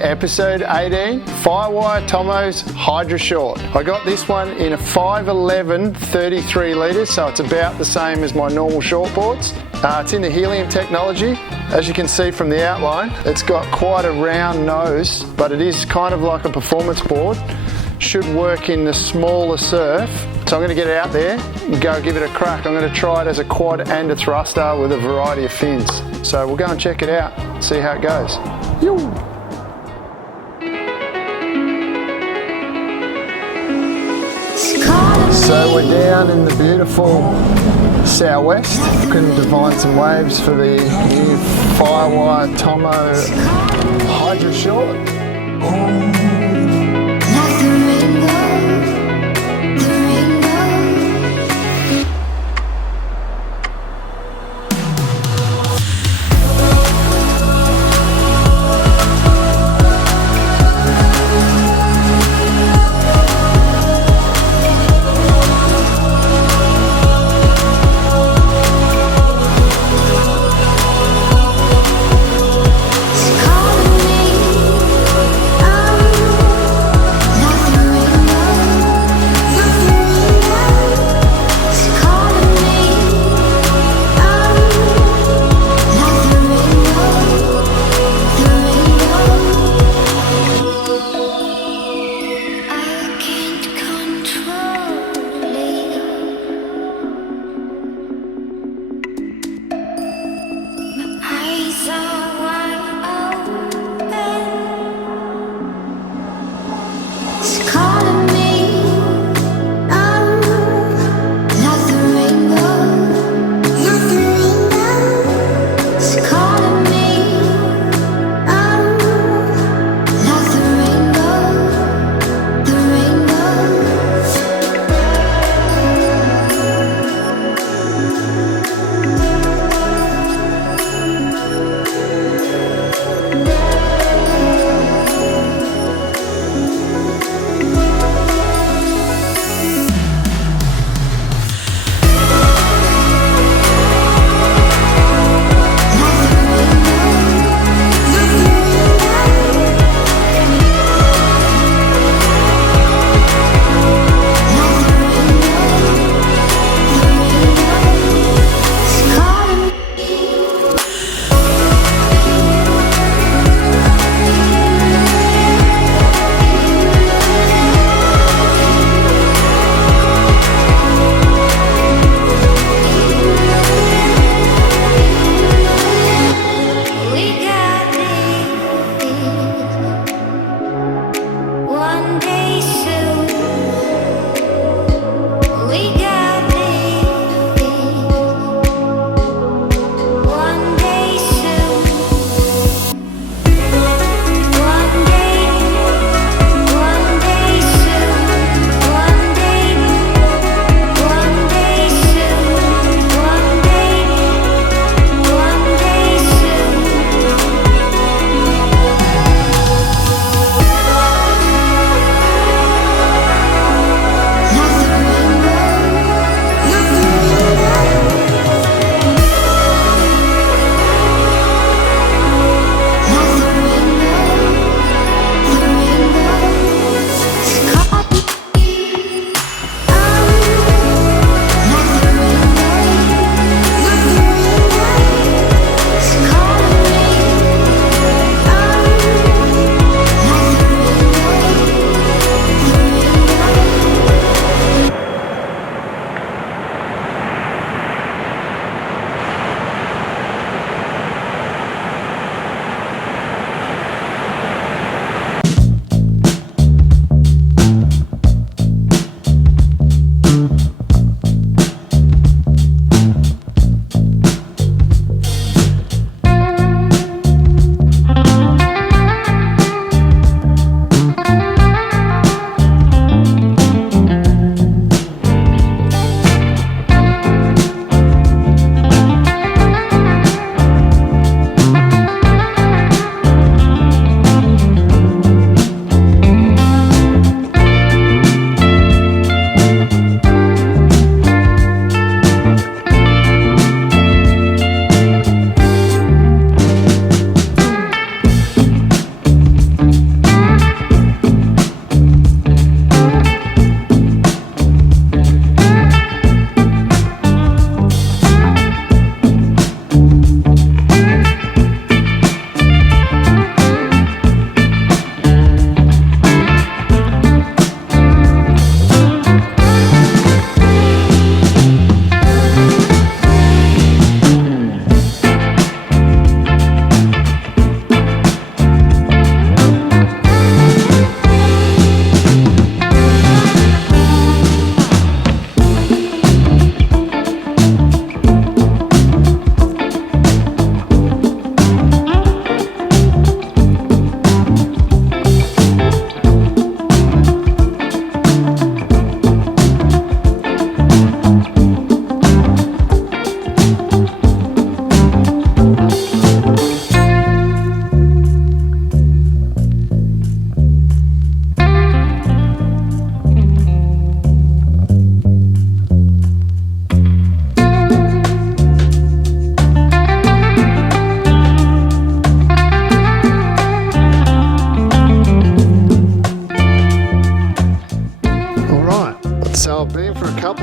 episode 18, Firewire Tomo's Hydroshort. I got this one in a 511 33 litres, so it's about the same as my normal shortboards. It's in the helium technology. As you can see from the outline, it's got quite a round nose, but it is kind of like a performance board. Should work in the smaller surf. So I'm going to get it out there and go give it a crack. I'm going to try it as a quad and a thruster with a variety of fins. So we'll go and check it out, see how it goes. So we're down in the beautiful southwest. Couldn't divine some waves for the new Firewire Tomo Hydroshort.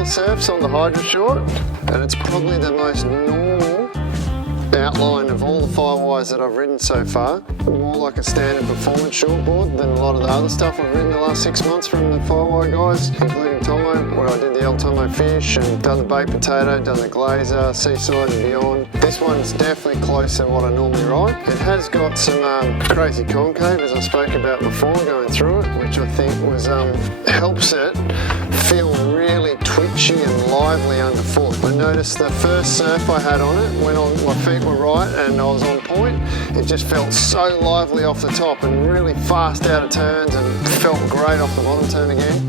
vanilla surfs on the Hydroshort, and it's probably the most normal outline of all the Firewires that I've ridden so far. More like a standard performance shortboard than a lot of the other stuff I've ridden the last 6 months from the Firewire guys, including Tomo, where I did the El Tomo fish and done the baked potato, done the glazer, seaside and beyond. This one's definitely closer to what I normally ride. It has got some crazy concave, as I spoke about before, going through it, which I think was helps it feel really twitchy and lively underfoot. I noticed the first surf I had on it, when my feet were right and I was on point, it just felt so lively off the top and really fast out of turns and felt great off the bottom turn again.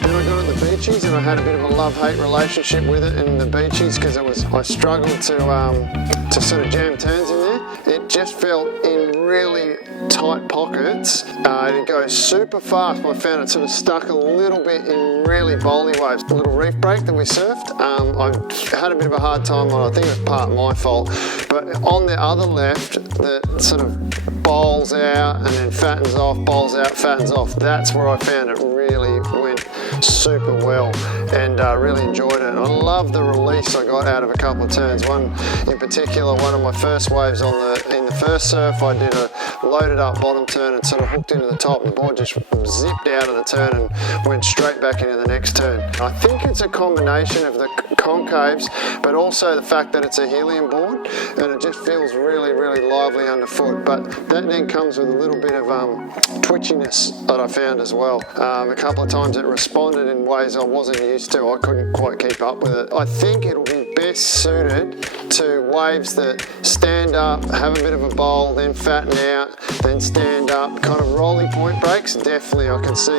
Then I got on the beachys and I had a bit of a love-hate relationship with it in the beachys because I struggled to sort of jam turns in there. It just felt in really tight pockets. It goes super fast, but I found it sort of stuck a little bit in really bowly waves. A little reef break that we surfed, I had a bit of a hard time on it. I think it was part my fault. But on the other left, that sort of bowls out and then fattens off, bowls out, fattens off. That's where I found it really went super well and really enjoyed it. And I love the release I got out of a couple of turns. One in particular, one of my first waves in the first surf, I did a loaded up bottom turn and sort of hooked into the top, and the board just zipped out of the turn and went straight back into the next turn. I think it's a combination of the concaves, but also the fact that it's a helium board and it just feels really, really lively underfoot. But that then comes with a little bit of twitchiness that I found as well. A couple of times it responded in ways I wasn't used to. I couldn't quite keep up with it. I think it'll be best suited to waves that stand up, have a bit of a bowl, then fatten out, then stand up, kind of rolly point breaks. Definitely I can see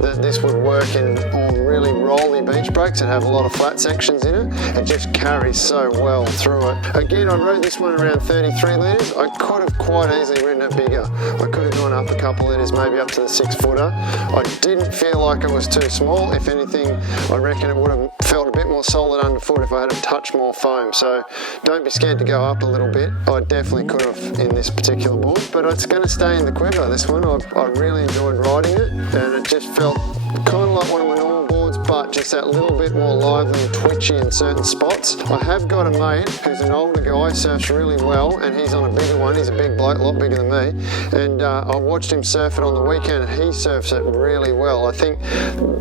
that this would work in all really rolly beach breaks and have a lot of flat sections in it. It just carries so well through it. Again, I rode this one around 33 litres. I could have quite easily ridden it bigger. I could have gone up a couple litres, maybe up to the 6 footer. I didn't feel like it was too small. If anything, I reckon it would have felt a bit more solid underfoot if I had a touch more foam. So don't be scared to go up a little bit. I definitely could have in this particular board, but it's going to stay in the quiver, this one. I really enjoyed riding it, and it just felt kind of like one of my normal boards, but just that little bit more lively and twitchy in certain spots. I have got a mate who's an older guy, surfs really well, and he's on a bigger one. He's a big bloke, a lot bigger than me, and I watched him surf it on the weekend, and he surfs it really well. I think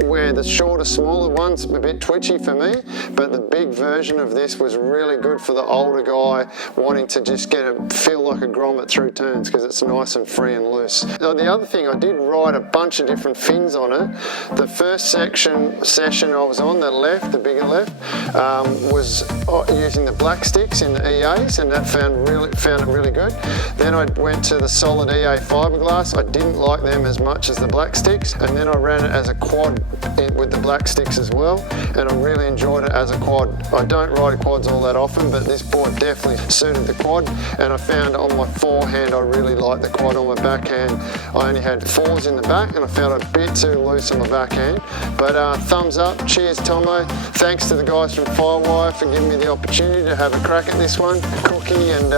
where the shorter, smaller one's a bit twitchy for me, but the big version of this was really good for the older guy wanting to just feel like a grommet through turns, because it's nice and free and loose. Now, the other thing, I did ride a bunch of different fins on it. The first session I was on, the left, the bigger left, was using the black sticks in the EAs, and that found it really good. Then I went to the solid EA fiberglass. I didn't like them as much as the black sticks, and then I ran it as a quad with the black sticks as well, and I really enjoyed it as a quad. I don't ride quads all that often, but this board definitely suited the quad, and I found on my forehand I really liked the quad. On my backhand I only had 4s in the back, and I felt a bit too loose on the backhand. But thumbs up, cheers Tomo. Thanks to the guys from Firewire for giving me the opportunity to have a crack at this one. Cookie and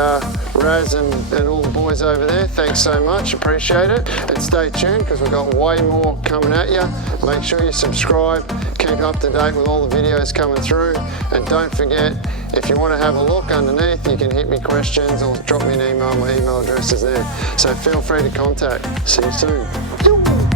Raz and all the boys over there, thanks so much, appreciate it. And stay tuned, because we've got way more coming at you. Make sure you subscribe, keep up to date with all the videos coming through, and don't forget, if you want to have a look underneath, you can hit me questions or drop me an email. My email address is there, so feel free to contact. See you soon.